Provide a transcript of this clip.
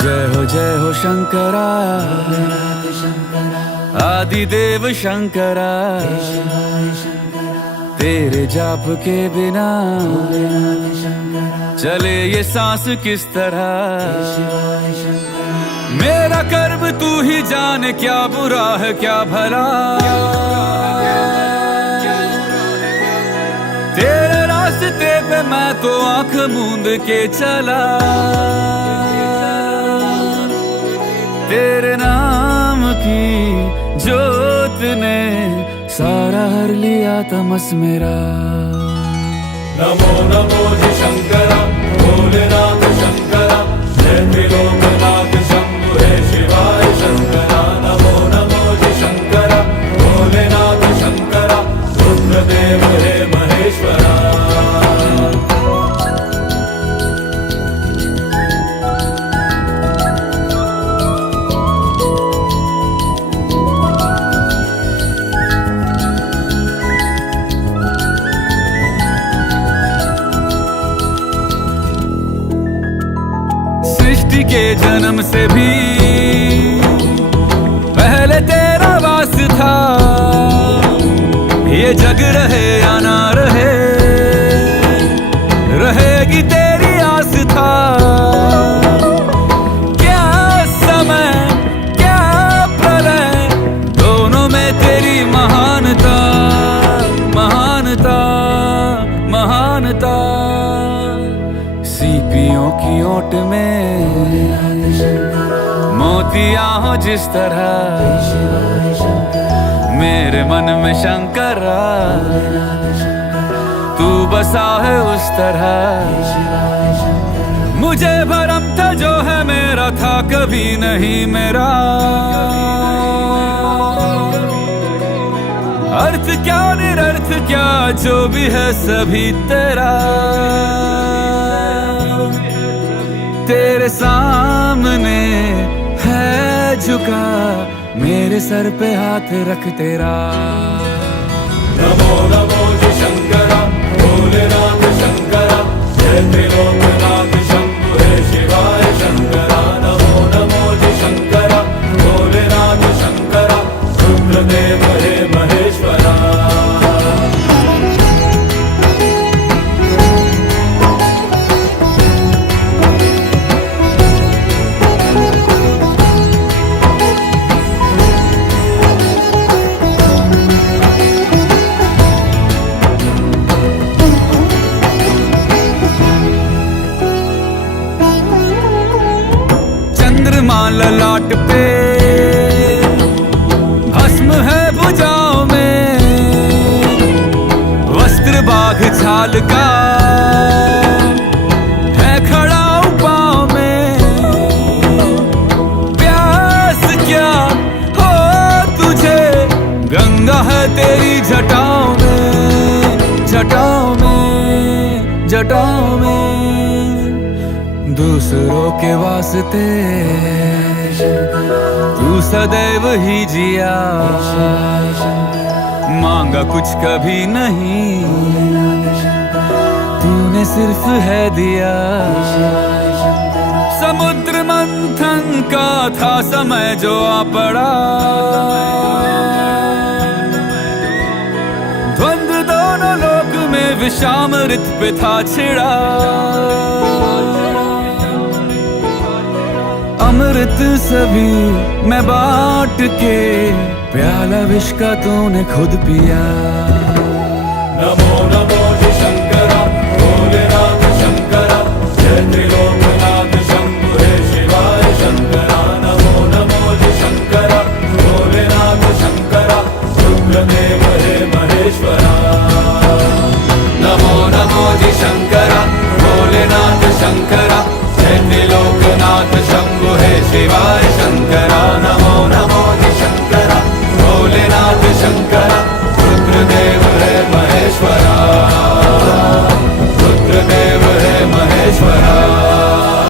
जय हो शंकरा, आदिदेव शंकरा। तेरे जाप के बिना चले ये सांस किस तरह। मेरा कर्म तू ही जाने, क्या बुरा है क्या भला। तेरे रास्ते पे मैं तो आंख मूंद के चला। तेरे नाम की जोत ने सारा हर लिया तमस मेरा। नमो नमो जी शंकरा, भोलेनाथ शंकरा, जय त्रिलोकनाथ शंभु हे शिवाय शंकरा। नमो नमो जी शंकरा, भोलेनाथ शंकरा, रुद्रदेव हे महेश्वरा। सृष्टि के जन्म से भी पहले तेरा वास था। ये जग रहे या ना रहे, रहेगी तेरी आस था। क्या समय क्या प्रलय, दोनों में तेरी महानता महानता महानता। सीपियों की ओट में मोतियां हो जिस तरह, मेरे मन में शंकरा तू बसा है उस तरह। मुझे भरम था जो है मेरा था कभी नहीं मेरा। अर्थ क्या निरर्थ क्या जो भी है सभी तेरा। तेरे सामने है झुका, मेरे सर पे हाथ रख तेरा। नमो नमो जी शंकरा, भोलेनाथ शंकरा, जय त्रिलोकनाथ शंभु हे शिवाय शंकरा। नमो नमो जी शंकरा, भोलेनाथ शंकरा, रुद्रदेव हे महेश्वरा। ललाट पे भस्म है भुजाओं में, वस्त्र बाघ छाल का है खड़ा पाँव में। प्यास क्या हो तुझे, गंगा है तेरी जटाओं में जटाओं में जटाओं में। दूसरों के वास्ते तू सदैव ही जिया, मांगा कुछ कभी नहीं, तूने सिर्फ है दिया। समुद्र मंथन का था समय जो आ पड़ा, द्वंद्व दोनों लोक में विषामृत पे था छिड़ा। अमृत सभी मैं बांट के, प्याला विष का तूने खुद पिया। नमो नमो